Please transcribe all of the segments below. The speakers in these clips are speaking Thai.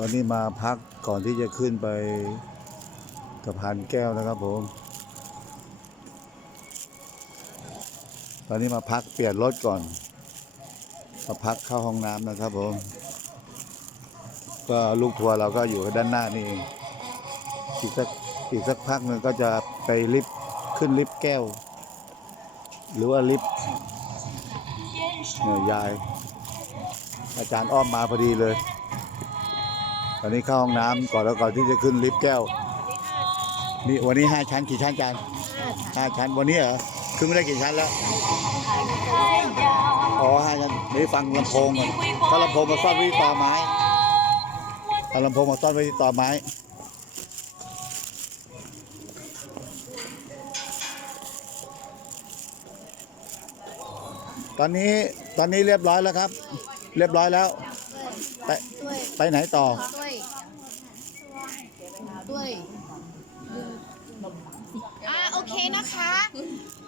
ตอนนี้มาพักก่อนที่จะขึ้นไปสะพานแก้วนะครับผม ตอนนี้มาพักเปลี่ยนรถก่อน มาพักเข้าห้องน้ำนะครับผม ก็ลูกทัวร์เราก็อยู่ด้านหน้านี่เองอีกสักอีกสักพักหนึ่งก็จะไปลิฟต์ขึ้นลิฟต์แก้ว หรือว่าลิฟต์เนี่ยยาย อาจารย์อ้อมมาพอดีเลย อนนี้เข้าห้องน้ำก่อนแล้วก่อนที่จะขึ้นลิฟต์แก้วนี่วันนี้ห้าชั้นกี่ชั้นอาจารย์ห้าชั้นวันนี้เหรอขึ้นไม่ได้กี่ชั้นแล้วอ๋อห้าชั้นนี่ฟังลำโพงก่อนถ้าลำโพงมาซ่อนไว้ที่ต่อไม้ถ้าลำโพงมาซ่อนไว้ที่ต่อไม้ตอนนี้ตอนนี้เรียบร้อยแล้วครับ เรียบร้อยแล้ว ไปด้วยไปไหนต่อ ด้วยด้วยอ่าโอเคนะคะ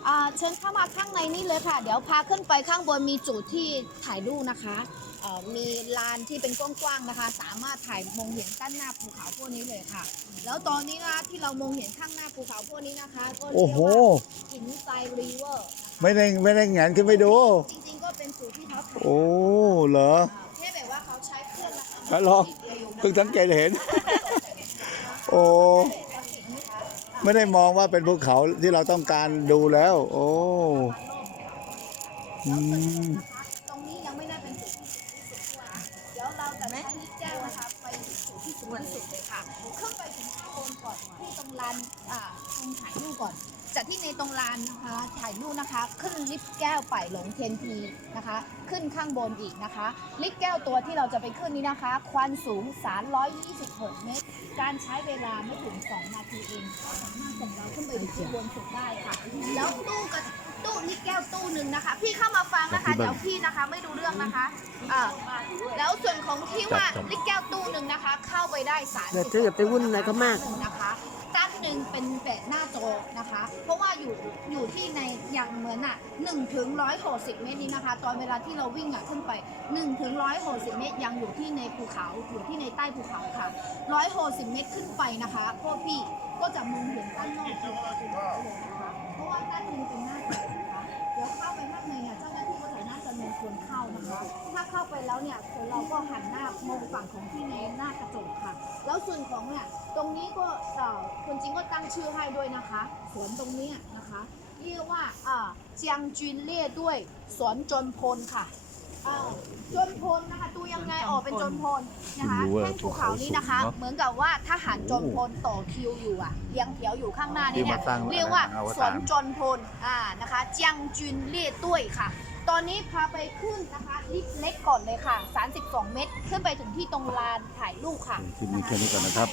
อ่าเชิญเข้ามาข้างในนี่เลยค่ะ เดี๋ยวพาขึ้นไปข้างบนมีจุดที่ถ่ายรูปนะคะเอ่อมีลานที่เป็นกว้างๆนะคะ สามารถถ่ายมองเห็นด้านหน้าภูเขาพวกนี้เลยค่ะ แล้วตอนนี้นะที่เรามองเห็นข้างหน้าภูเขาพวกนี้นะคะ ก็เรียโอ้กโห ว่าหินทรายรีเวอร์ไม่ได้ไม่ได้แงนขึ้นไปดู จริงๆก็เป็นจุดที่เขาถ่ายโอ้เหรอแค่แบบว่าเขาใช้เครื่องนะคะแล้วลอง เพิ่งสังเกตเห็น โอ้ไม่ได้มองว่าเป็นภูเขาที่เราต้องการดูแล้ว โอ้อืมตรงนี้ยังไม่ได้เป็นจุดที่สูงที่สุดด้วยนะเดี๋ยวเราจะใช้ลิฟต์แก้วนะคะไปจุดที่สูงที่สุดเลยค่ะขึ้นไปถึงข้างบนก่อนที่ตรงลานอ่าตรงถ่ายรูปก่อน จากที่ในตรงลานนะคะถ่ายรูปนะคะ ขึ้นลิฟต์แก้วไปหลงเทนทีนะคะ ขึ้นข้างบนอีกนะคะ ลิฟต์แก้วตัวที่เราจะไปขึ้นนี้นะคะ ความสูง 326 เมตร การใช้เวลาไม่ถึง 2 นาทีเองสามารถส่งเราขึ้นไปอยู่ที่บนสุดได้ค่ะ แล้วตู้กับตู้ลิฟต์แก้วตู้หนึ่งนะคะ พี่เข้ามาฟังนะคะเดี๋ยวพี่นะคะไม่ดูเรื่องนะคะเอ่อแล้วส่วนของที่ว่าลิฟต์แก้วตู้หนึ่งนะคะ เข้าไปได้สามเดี๋ยวเธออย่าไปวุ่นอะไรเขามาก นะคะด้าน หนึ่งเป็นแบบหน้าจอนะคะ เพราะว่าอยู่อยู่ที่ในอย่างเหมือนอะหนึ่งถึงร้อยหกสิบเมตรนี้นะคะ ตอนเวลาที่เราวิ่งอะขึ้นไป1นถึงร้อยหกสิบเมตร ยังอยู่ที่ในภูเขาอยู่ที่ในใต้ภูเขาค่ะร้อยหกสิบเมตรขึ้นไปนะคะพวกพี่ก็จะมองเห็นด้านนอกเลยนะคะเพราะว่าด้านหนึงเป็นหน้าจอ ไปแล้วเนี่ยคนเราก็หันหน้ามองฝั่งของที่ในหน้ากระจกค่ะ แล้วส่วนของเนี่ยตรงนี้ก็เอ่อคนจริงก็ตั้งชื่อให้ด้วยนะคะสวนตรงเนี้ยนะคะเรียกว่าอ่าเจียงจุนเล่ด้วยสวนจนพลค่ะอ่าจนพลนะคะดูยังไงออกเป็นจนพลนะคะดูว่าแท่งภูเขานี้นะคะภูเขาสูงเนอะเหมือนกับว่าทหารจนพลต่อคิวอยู่อะเรียงแถวอยู่ข้างหน้านี้เนี่ยที่มาตั้งเรียกว่าอวตารสวนจนพลอ่านะคะเจียงจุนเล่ด้วยค่ะ ตอนนี้พาไปขึ้นนะคะ 2 เมตร ขึ้นไปถึงที่ตรงลานถ่ายรูปค่ะ คลิปนี้แค่นี้ก่อนนะครับ